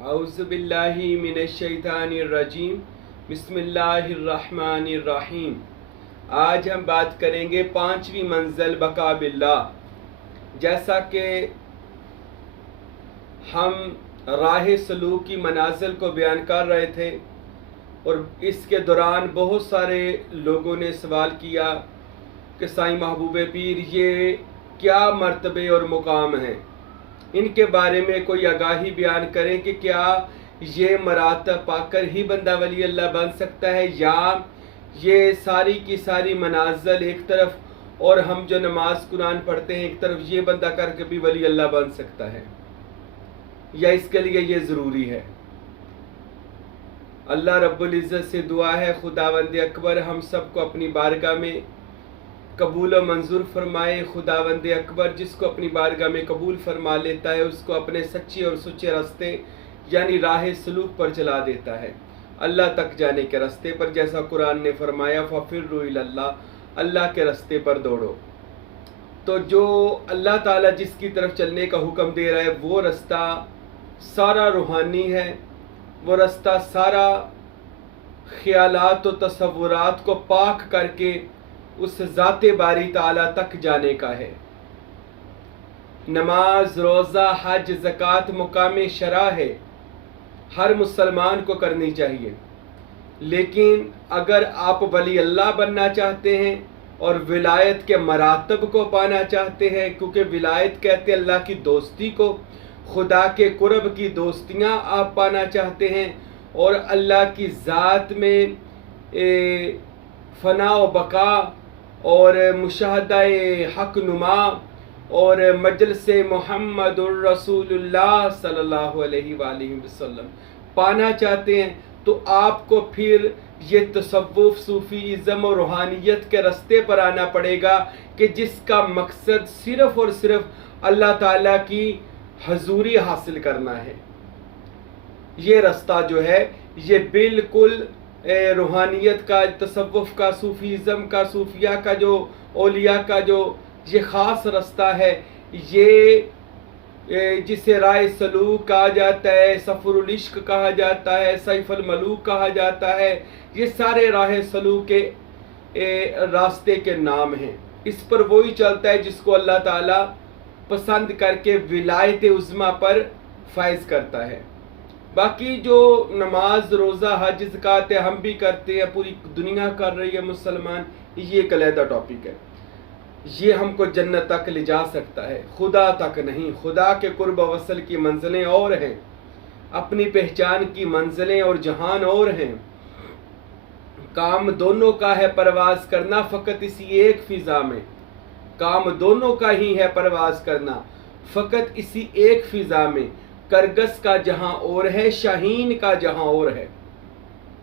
औज़ुबिल्लाहि मिनश्शैतानिर्रजीम बिस्मिल्लाहिर्रहमानिर्रहीम। आज हम बात करेंगे पांचवी मंजिल बका बिल्लाह। जैसा कि हम राह सलूक की मनाजिल को बयान कर रहे थे और इसके दौरान बहुत सारे लोगों ने सवाल किया कि साईं महबूब पीर ये क्या मर्तबे और मुकाम हैं, इनके बारे में कोई आगाही बयान करें कि क्या ये मरातब पाकर ही बंदा वली अल्लाह बन सकता है, या ये सारी की सारी मनाजिल एक तरफ और हम जो नमाज कुरान पढ़ते हैं एक तरफ, ये बंदा करके भी वली अल्लाह बन सकता है, या इसके लिए ये ज़रूरी है। अल्लाह रब्बुल इज़्ज़त से दुआ है खुदावंद अकबर हम सबको अपनी बारगाह में कबूल व मंजूर फरमाए। खुदावंद अकबर जिसको अपनी बारगाह में कबूल फरमा लेता है उसको अपने सच्चे और सुच्चे रास्ते यानी राह सलूक पर चला देता है, अल्लाह तक जाने के रास्ते पर। जैसा कुरान ने फरमाया फ़फ़िर्रू इलल्लाह, अल्लाह के रास्ते पर दौड़ो। तो जो अल्लाह ताला जिसकी तरफ चलने का हुक्म दे रहा है वो रास्ता सारा रूहानी है, वो रास्ता सारा ख्यालात और तसव्वुरात को पाक करके उस ज़ाते बारी ताला तक जाने का है। नमाज, रोज़ा, हज, ज़कात मुकाम शरा है, हर मुसलमान को करनी चाहिए। लेकिन अगर आप वली अल्लाह बनना चाहते हैं और विलायत के मरातब को पाना चाहते हैं, क्योंकि विलायत कहते हैं अल्लाह की दोस्ती को, खुदा के कुर्ब की दोस्तियाँ आप पाना चाहते हैं और अल्लाह की ज़ात में फ़ना व बका और मुशाहदाए हक नुमा और मजलिस मुहम्मदुर रसूलुल्लाह सल्लल्लाहु अलैहि वसल्लम पाना चाहते हैं, तो आपको फिर ये तसव्वुफ, सूफ़ीज़्म और रूहानियत के रास्ते पर आना पड़ेगा कि जिसका मकसद सिर्फ़ और सिर्फ अल्लाह ताला की हजूरी हासिल करना है। ये रास्ता जो है ये बिल्कुल रूहानियत का, तसव्वुफ का, सूफ़ीज़्म का, सूफिया का, जो औलिया का जो ये ख़ास रास्ता है, ये जिसे राय सलूक कहा जाता है, सफ़रुल इश्क कहा जाता है, सैफ़ुल मलूक कहा जाता है, ये सारे राह सलूक के रास्ते के नाम हैं। इस पर वही चलता है जिसको अल्लाह ताला पसंद करके विलायत उज़्मा पर फायज करता है। बाकी जो नमाज, रोज़ा, हज, ज़कात हम भी करते हैं, पूरी दुनिया कर रही है मुसलमान, ये एक अलहदा टॉपिक है। ये हमको जन्नत तक ले जा सकता है, खुदा तक नहीं। खुदा के कुर्ब वसल की मंजिलें और हैं, अपनी पहचान की मंजिलें और जहान और हैं। काम दोनों का है परवाज करना, फ़कत इसी एक फ़िज़ा में। काम दोनों का ही है परवाज करना, फ़कत इसी एक फ़िज़ा में। करगस का जहां और है, शाहीन का जहां और है।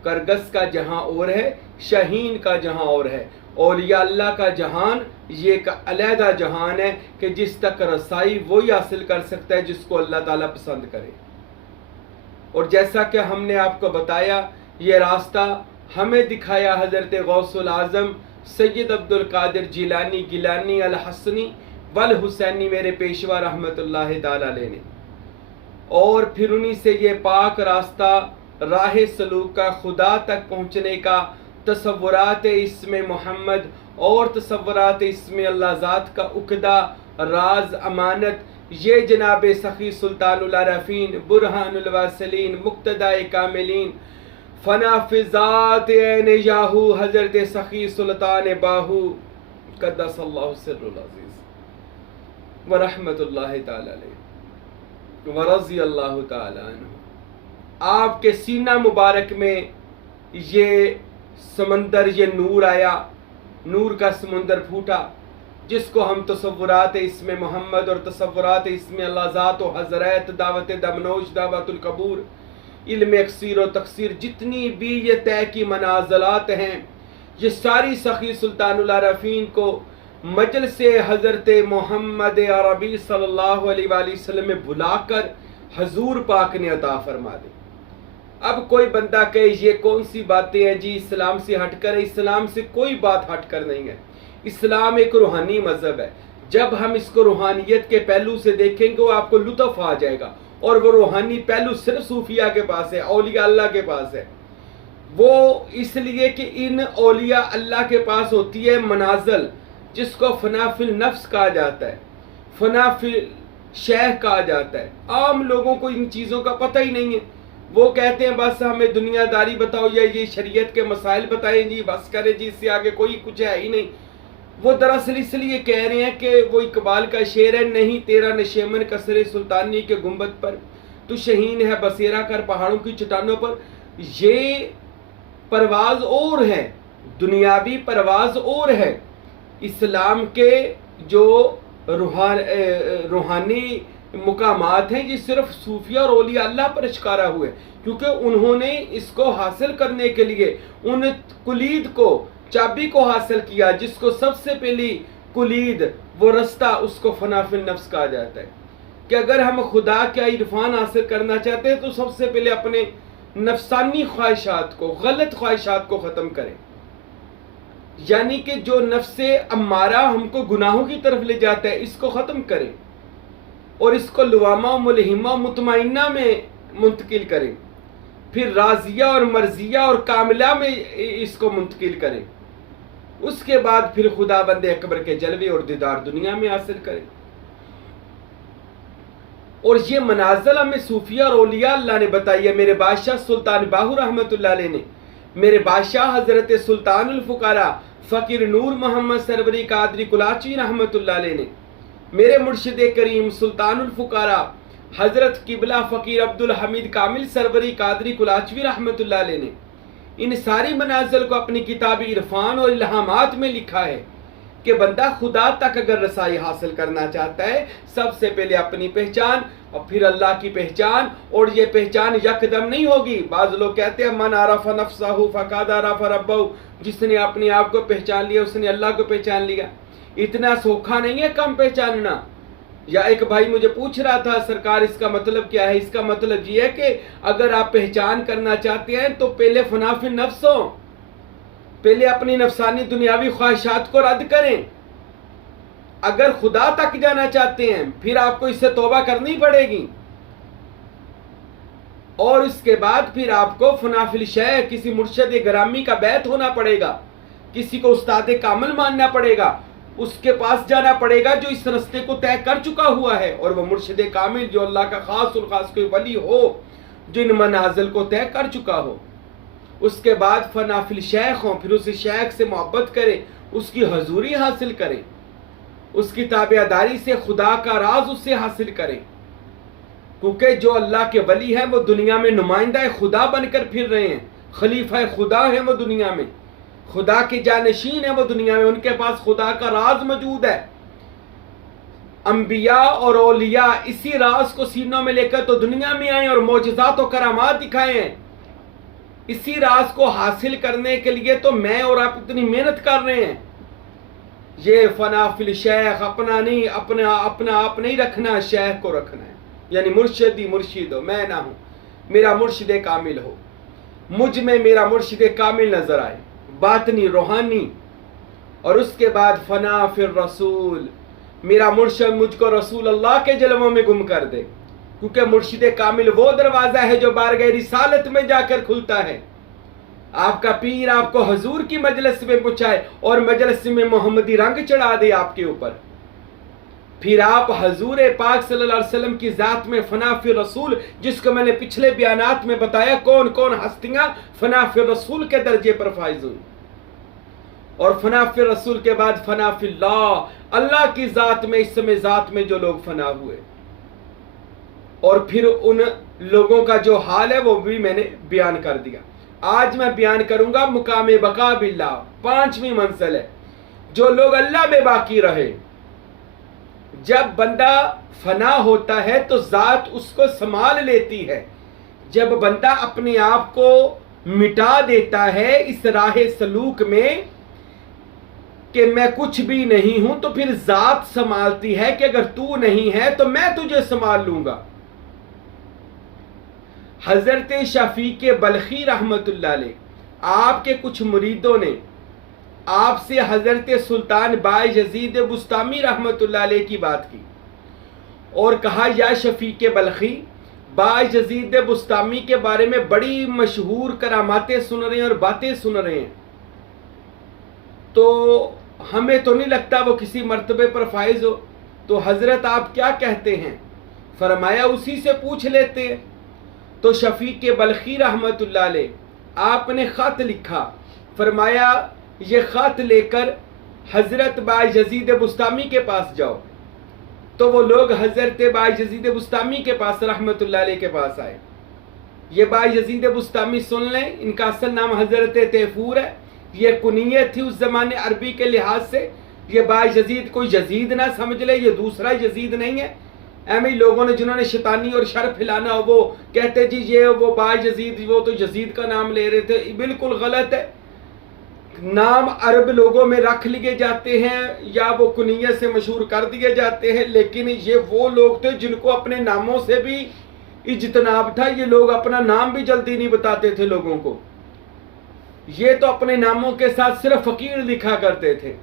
करगस का जहां और है, शाहीन का जहां और है। औलिया अल्लाह का जहान ये एक अलहदा जहान है कि जिस तक रसाई वही हासिल कर सकता है जिसको अल्लाह ताला पसंद करे। और जैसा कि हमने आपको बताया, ये रास्ता हमें दिखाया हज़रत गौसुल आज़म सैयद अब्दुल कादिर जिलानी गिलानी अल हसनी वल हुसैनी मेरे पेशवा रहमतुल्लाह ताला अलैह ने। और फिर उन्हीं से ये पाक रास्ता राह सलूक का, खुदा तक पहुँचने का, तसव्वुरात इसमें मोहम्मद और तसव्वुरात इसमें अल्लाह ज़ात का उक़दा, राज, अमानत, ये जनाब सखी सुल्तानुल आरफ़ीन, बुरहानुल वासिलीन, मुक़्तदाए कामिलीन, फ़ना फ़िज़ात ऐन याहू हज़रत सखी सुल्तान बाहू क़द्दसल्लाहु सिर्रुल अज़ीज़ व रहमतुल्लाहि ताला अलैह व रज़ी अल्लाहु ताला अन्हु। आपके सीना मुबारक में ये समंदर, ये नूर आया, नूर का समंदर फूटा, जिसको हम तसव्वुरात इसमें मोहम्मद और तसव्वुरात इसमें अल्लाह ज़ात व हज़रत, दावत दमनोश, दावतुल कबूर, इल्म अक्सीर व तकसीर, जितनी भी ये तय की मनाज़लात हैं, ये सारी सखी सुल्तानुल आरफ़ीन को मजलिस हज़रत मोहम्मद अरबी सल्लल्लाहु अलैहि वसल्लम में बुलाकर हजूर पाक ने अता फरमा दी। अब कोई बंदा कहे ये कौन सी बातें हैं जी, इस्लाम से हटकर है। इस्लाम से कोई बात हटकर नहीं है। इस्लाम एक रूहानी मजहब है। जब हम इसको रूहानियत के पहलू से देखेंगे वो आपको लुत्फ़ आ जाएगा और वो रूहानी पहलू सिर्फ सूफिया के पास है, औलिया अल्लाह के पास है। वो इसलिए कि इन औलिया अल्लाह के पास होती है मनाजल, जिसको फनाफिल नफ्स कहा जाता है, फनाफिल शैह कहा जाता है। आम लोगों को इन चीज़ों का पता ही नहीं है। वो कहते हैं बस हमें दुनियादारी बताओ या ये शरीयत के मसाइल बताएं जी, बस करें जी, इससे आगे कोई कुछ है ही नहीं। वो दरअसल इसलिए कह रहे हैं कि वो इकबाल का शेर है, नहीं तेरा नशेमन कसरे सुल्तानी के गुंबद पर, तू शहीन है बसेरा कर पहाड़ों की चट्टानों पर। ये परवाज और है, दुनियावी परवाज और है। इस्लाम के जो रूहानी मुकामात हैं ये सिर्फ सूफिया और औलिया अल्लाह पर इश्कारा हुए, क्योंकि उन्होंने इसको हासिल करने के लिए उन कुलीद को, चाबी को हासिल किया, जिसको सबसे पहली कुलीद वो रास्ता उसको फनाफिल नफ्स कहा जाता है। कि अगर हम खुदा का इरफान हासिल करना चाहते हैं तो सबसे पहले अपने नफसानी ख्वाहिशात को, गलत ख्वाहिशात को ख़त्म करें। यानी कि जो नफ्से अम्मारा हमको गुनाहों की तरफ ले जाता है, इसको ख़त्म करें और इसको लवामा, मुलहिमा, मुतमइन्ना में मुंतकिल करें। फिर राजिया और मर्जिया और कामिला में इसको मुंतकिल करें। उसके बाद फिर खुदा बंदे अकबर के जलवे और दीदार दुनिया में हासिल करें। और ये मनाज़िल हमें सूफिया और औलिया अल्लाह ने बताई है। मेरे बादशाह सुल्तान बाहू रहमतुल्लाह अलैह ने, मेरे बादशाह हजरत सुल्तानुल फुकारा फ़कीर नूर मोहम्मद सरवरी कादरी कुलाची रहमतुल्लाह अलैह ने, मेरे मुर्शिद करीम सुल्तानुल फुकारा हजरत किबला फ़कीर अब्दुल हमीद कामिल सरवरी कादरी कुलाचवी रहमतुल्लाह अलैह ने इन सारी मनाज़िल को अपनी किताब इरफान और इल्हामात में लिखा है कि बंदा खुदा तक अगर रसाई हासिल करना चाहता है, सबसे पहले अपनी पहचान और फिर अल्लाह की पहचान। और ये पहचान यकदम नहीं होगी। बाज़ लोग कहते हैं मन आरफ़ नफ्सहु फ़क़द आरफ़ रब्बहु, जिसने अपने आप को पहचान लिया उसने अल्लाह को पहचान लिया। इतना सौखा नहीं है कम पहचानना। या एक भाई मुझे पूछ रहा था, सरकार इसका मतलब क्या है? इसका मतलब ये है कि अगर आप पहचान करना चाहते हैं तो पहले फनाफिल नफ्स हो, पहले अपनी नफसानी दुनियावी ख्वाहिशात को रद्द करें। अगर खुदा तक जाना चाहते हैं फिर आपको इससे तौबा करनी पड़ेगी और इसके बाद फिर आपको फनाफिल शय, किसी मुर्शिद ग्रामी का बैत होना पड़ेगा, किसी को उस्ताद कामिल मानना पड़ेगा, उसके पास जाना पड़ेगा जो इस रास्ते को तय कर चुका हुआ है। और वह मुर्शिद कामिल जो अल्लाह का खास उल खास कोई वली हो, जो इन मनाजिल को तय कर चुका हो। उसके बाद फनाफिल शेख हो, फिर उस शेख से मोहब्बत करें, उसकी हजूरी हासिल करें, उसकी ताबेदारी से खुदा का राज उससे हासिल करें। क्योंकि जो अल्लाह के वली हैं वो दुनिया में नुमाइंदा खुदा बनकर फिर रहे हैं, खलीफा खुदा हैं वो दुनिया में, खुदा के जानशीन है वो दुनिया में, उनके पास खुदा का राज मौजूद है। अंबिया और औलिया इसी राज को सीनों में लेकर तो दुनिया में आए और मौजज़ात और करामात दिखाए हैं। इसी राज को हासिल करने के लिए तो मैं और आप इतनी मेहनत कर रहे हैं। ये फनाफिल शेख अपना नहीं, अपना आप नहीं रखना, शेख को रखना है। यानी मुर्शिद मुर्शिद हो, मैं ना हूं, मेरा मुर्शिद कामिल हो, मुझ में मेरा मुर्शिद कामिल नजर आए, बातनी रूहानी। और उसके बाद फना फिर रसूल, मेरा मुर्शिद मुझको रसूल अल्लाह के जलवों में गुम कर दे। क्योंकि मुर्शिद कामिल वो दरवाजा है जो बारगाह रिसालत में जाकर खुलता है। आपका पीर आपको हजूर की मजलिस में पहुंचाए और मजलिस में मोहम्मदी रंग चढ़ा दे आपके ऊपर, फिर आप हजूर पाक सल्लल्लाहु अलैहि वसल्लम की जात में फना फिर रसूल, जिसको मैंने पिछले बयानात में बताया कौन कौन हस्तियां फना फिर रसूल के दर्जे पर फाइज हुई। और फना फिर रसूल के बाद फना फिल्लाह, अल्लाह की जात में, इस समय जात में जो लोग फना हुए। और फिर उन लोगों का जो हाल है वो भी मैंने बयान कर दिया। आज मैं बयान करूंगा मुकाम बका बिल्लाह, 5वीं मंजिल है, जो लोग अल्लाह में बाकी रहे। जब बंदा फना होता है तो जात उसको संभाल लेती है। जब बंदा अपने आप को मिटा देता है इस राह सलूक में कि मैं कुछ भी नहीं हूं, तो फिर जात संभालती है कि अगर तू नहीं है तो मैं तुझे संभाल लूंगा। हजरत शफीक बल्खी रहमतुल्लाह अलैह, आपके कुछ मुरीदों ने आपसे हजरत सुल्तान बाय यजीद बुस्तामी रहमतुल्लाह अलैह की बात की और कहा, या शफीक बल्खी, बाज यजीद बुस्तामी के बारे में बड़ी मशहूर करामातें सुन रहे हैं और बातें सुन रहे हैं, तो हमें तो नहीं लगता वो किसी मर्तबे पर फाइज हो। तो हजरत आप क्या कहते हैं? फरमाया उसी से पूछ लेते हैं। तो शफीक बल्खी रहमतुल्लाह अलैह आपने ख़त लिखा, फरमाया ये ख़त लेकर हजरत बाज यजीद बुस्तामी के पास जाओ। तो वो लोग हजरत बाज यजीद बुस्तामी के पास रहमतुल्लाह अलैह के पास आए। ये बाज यजीद बुस्तामी सुन लें, इनका असल नाम हजरत तैफूर है। ये कुनियत थी उस जमाने अरबी के लिहाज से। ये बाज यजीद कोई यजीद ना समझ ले, ये दूसरा यजीद नहीं है। एम लोगों ने जिन्होंने शैतानी और शर फैलाना हो वो कहते जी ये वो बाज यजीद, वो तो यजीद का नाम ले रहे थे। बिल्कुल गलत है। नाम अरब लोगों में रख लिए जाते हैं या वो कुनियत से मशहूर कर दिए जाते हैं, लेकिन ये वो लोग थे जिनको अपने नामों से भी इज्तनाब था। ये लोग अपना नाम भी जल्दी नहीं बताते थे लोगों को। ये तो अपने नामों के साथ सिर्फ फकीर लिखा करते थे।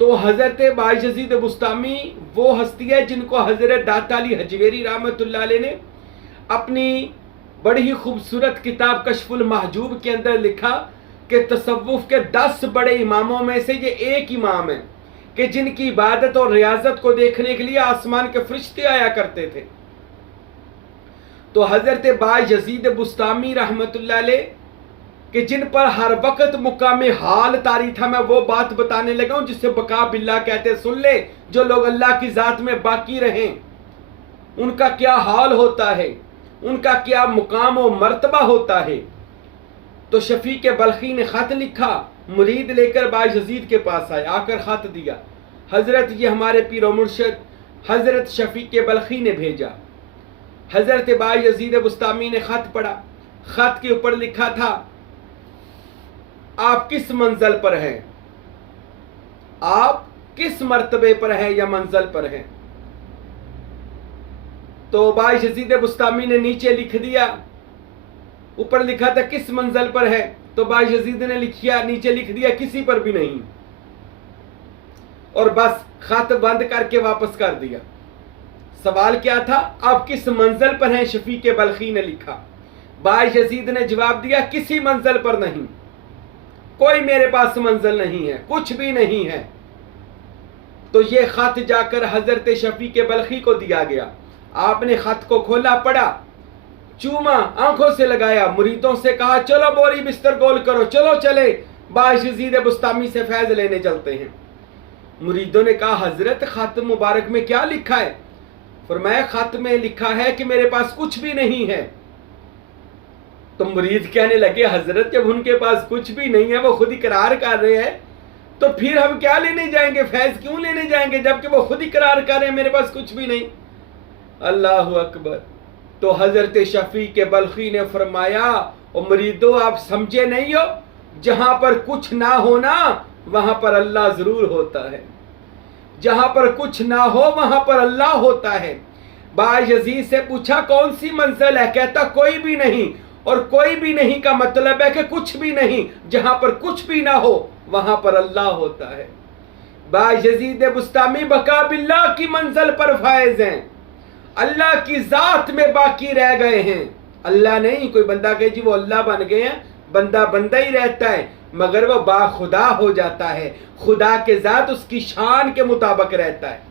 तो हजरत बाज यजीद बुस्तामी वो हस्ती है जिनको हजरत दाता अली हजवेरी रहमतुल्लाह अलैह ने अपनी बड़ी ही खूबसूरत किताब कश्फुल महजूब के अंदर लिखा कि तसव्वुफ के 10 बड़े इमामों में से ये एक इमाम है कि जिनकी इबादत और रियाजत को देखने के लिए आसमान के फरिश्ते आया करते थे। तो हजरत बाज यजीद बुस्तामी रहमतुल्लाह अलैह कि जिन पर हर वक्त मुकाम हाल तारी था, मैं वो बात बताने लगा हूं जिससे बका बिल्ला कहते। सुन ले, जो लोग अल्लाह की जात में बाकी रहें उनका क्या हाल होता है, उनका क्या मुकाम और मर्तबा होता है। तो शफीक बल्खी ने खत लिखा, मुरीद लेकर बाज यजीद के पास आए, आकर खत दिया, हजरत ये हमारे पीर और मुर्शद हजरत शफीक बल्खी ने भेजा। हजरत बाज यजीद बुस्तामी ने खत पढ़ा। खत के ऊपर लिखा था आप किस मंजिल पर हैं, आप किस मर्तबे पर हैं या मंजिल पर हैं। तो बाज यजीद बुस्तामी ने नीचे लिख दिया, ऊपर लिखा था किस मंजिल पर है, तो बाज यजीद ने लिखिया नीचे लिख दिया किसी पर भी नहीं, और बस खत बंद करके वापस कर दिया। सवाल क्या था, आप किस मंजिल पर हैं? शफीक बल्खी ने लिखा। बाज यजीद ने जवाब दिया किसी मंजिल पर नहीं, कोई मेरे पास मंजिल नहीं है, कुछ भी नहीं है। तो ये खत जाकर हजरत शफीक बल्खी को दिया गया। आपने खत को खोला, पढ़ा, चूमा, आंखों से लगाया, मुरीदों से कहा चलो बोरी बिस्तर गोल करो, चलो चले बाज यजीद बुस्तामी से फैज लेने चलते हैं। मुरीदों ने कहा हजरत खत मुबारक में क्या लिखा है? फरमाया खत में लिखा है कि मेरे पास कुछ भी नहीं है। तो मुरीद कहने लगे हजरत जब उनके पास कुछ भी नहीं है, वो खुद इकरार कर रहे हैं, तो फिर हम क्या लेने जाएंगे, फैज क्यों लेने जाएंगे जबकि वो खुद इकरार कर रहे हैं मेरे पास कुछ भी नहीं। अल्लाह अकबर। तो हजरत शफीक बल्खी ने फरमाया ओ मुरीदो आप समझे नहीं हो, जहां पर कुछ ना होना वहां पर अल्लाह जरूर होता है, जहां पर कुछ ना हो वहां पर अल्लाह होता है। बाज यजीद से पूछा कौन सी मंजिल है? कहता कोई भी नहीं, और कोई भी नहीं का मतलब है कि कुछ भी नहीं, जहां पर कुछ भी ना हो वहां पर अल्लाह होता है। बाज यजीद बुस्तामी बका बिल्लाह की मंजिल पर फायज हैं, अल्लाह की जात में बाकी रह गए हैं। अल्लाह नहीं, कोई बंदा कहे जी वो अल्लाह बन गए हैं, बंदा बंदा ही रहता है मगर वो बाखुदा हो जाता है, खुदा के जात उसकी शान के मुताबिक रहता है।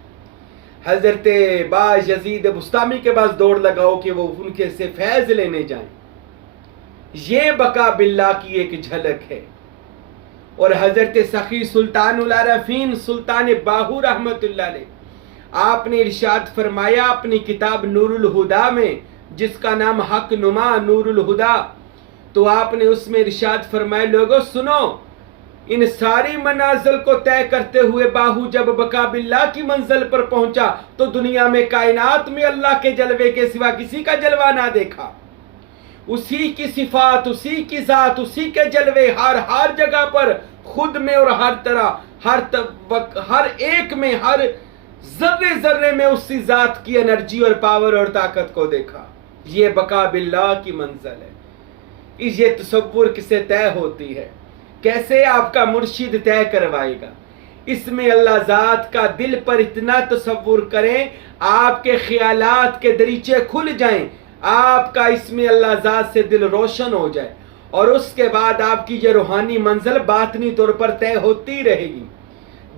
हजरत बाज यजीद बुस्तामी के पास दौड़ लगाओ कि वो उनके से फैज लेने जाएं। ये बका बिल्ला की एक झलक है। और हजरत सखी सुल्तानुल आरफीन सुल्तान बाहू रहमतुल्लाह अलैह आपने इरशाद फरमाया अपनी किताब नूरुल हुदा में, जिसका नाम हक नुमा नूरुल हुदा, तो आपने उसमें इरशाद फरमाया लोगों सुनो, इन सारी मनाजिल को तय करते हुए बाहू जब बका बिल्ला की मंजिल पर पहुंचा तो दुनिया में कायनात में अल्लाह के जलवे के सिवा किसी का जलवा ना देखा। उसी की सिफात, उसी की जात, उसी के जलवे हर जगह पर, खुद में और हर तरह, हर एक में, हर जर्रे जर्रे में उसी जात की एनर्जी और पावर और ताकत को देखा। ये बका बिल्लाह की मंजिल है। ये तसव्वुर किसे तय होती है, कैसे आपका मुर्शिद तय करवाएगा। इसमें अल्लाह ज़ात का दिल पर इतना तसव्वुर करें, आपके ख्यालात के दरीचे खुल जाएं, आपका इसमें अल्लाह ज़ात से दिल रोशन हो जाए, और उसके बाद आपकी ये रूहानी मंजिल बातनी तौर पर तय होती रहेगी।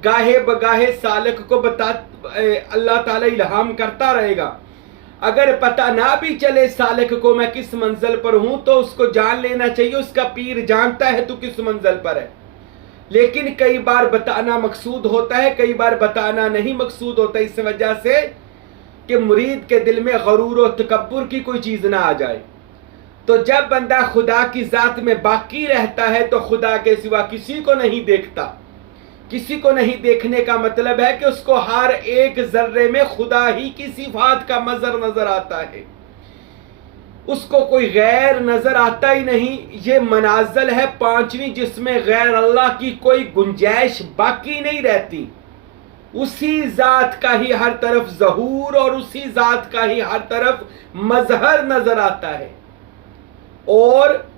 गाहे बगाहे सालक को अल्लाह ताला इल्हाम करता रहेगा। अगर पता ना भी चले सालक को मैं किस मंजिल पर हूं, तो उसको जान लेना चाहिए उसका पीर जानता है तू किस मंजिल पर है। लेकिन कई बार बताना मकसूद होता है, कई बार बताना नहीं मकसूद होता, इस वजह से कि मुरीद के दिल में गरूर और तकब्बुर की कोई चीज ना आ जाए। तो जब बंदा खुदा की जात में बाकी रहता है तो खुदा के सिवा किसी को नहीं देखता। किसी को नहीं देखने का मतलब है कि उसको हर एक जर्रे में खुदा ही की सिफात का मंजर नजर आता है, उसको कोई गैर नजर आता ही नहीं। ये मनाजल है पांचवी, जिसमें गैर अल्लाह की कोई गुंजाइश बाकी नहीं रहती। उसी जात का ही हर तरफ ज़हूर और उसी जात का ही हर तरफ मजहर नजर आता है, और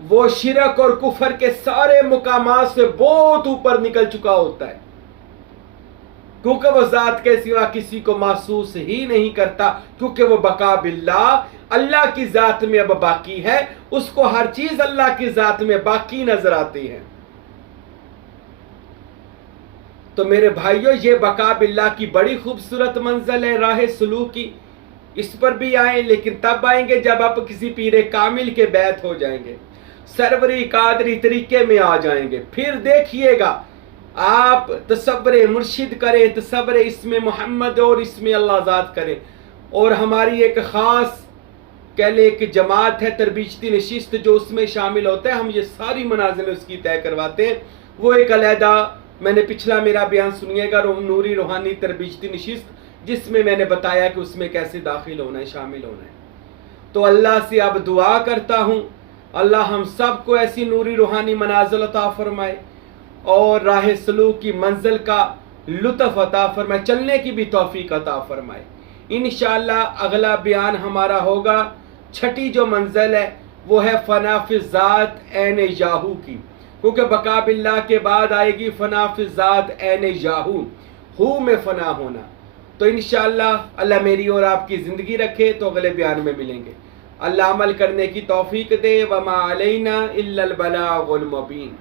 वो शिरक और कुफर के सारे मुकामात से बहुत ऊपर निकल चुका होता है, क्योंकि वो जात के सिवा किसी को महसूस ही नहीं करता, क्योंकि वो बका बिल्लाह अल्लाह की जात में अब बाकी है, उसको हर चीज अल्लाह की जात में बाकी नजर आती है। तो मेरे भाइयों, ये बका बिल्लाह की बड़ी खूबसूरत मंजिल है राह सलूक की। इस पर भी आए, लेकिन तब आएंगे जब आप किसी पीरे कामिल के बैत हो जाएंगे, सरवरी कादरी तरीके में आ जाएंगे। फिर देखिएगा आप तसव्वुर मुर्शिद करें, तसव्वुर इसमें मोहम्मद और इसमें अल्लाह ज़ात करें। और हमारी एक ख़ास कह ले एक जमात है तरबीजती नशिस्त, जो उसमें शामिल होता है, हम ये सारी मनाजिल उसकी तय करवाते हैं। वो एक अलहदा, मैंने पिछला मेरा बयान सुनिएगा, नूरी रूहानी तरबीजती नशिस्त, जिसमें मैंने बताया कि उसमें कैसे दाखिल होना है, शामिल होना है। तो अल्लाह से अब दुआ करता हूँ, अल्लाह हम सब को ऐसी नूरी रूहानी मनाजिल अता फरमाए और राह सलूक की मंजिल का लुत्फ अता फरमाए, चलने की भी तौफीक अता फरमाए। इंशाअल्लाह अगला बयान हमारा होगा, छठी जो मंजिल है वो है फना फिज़ात ऐन याहू की, क्योंकि बका बिल्लाह के बाद आएगी फना फिज़ात ऐन याहू, हू में फना होना। तो इंशाअल्लाह अल्लाह मेरी और आपकी ज़िंदगी रखे, तो अगले बयान में मिलेंगे। अल्लाह अमल करने की तौफीक दे। वमा अलैना इल्लल बलागुल मुबीन।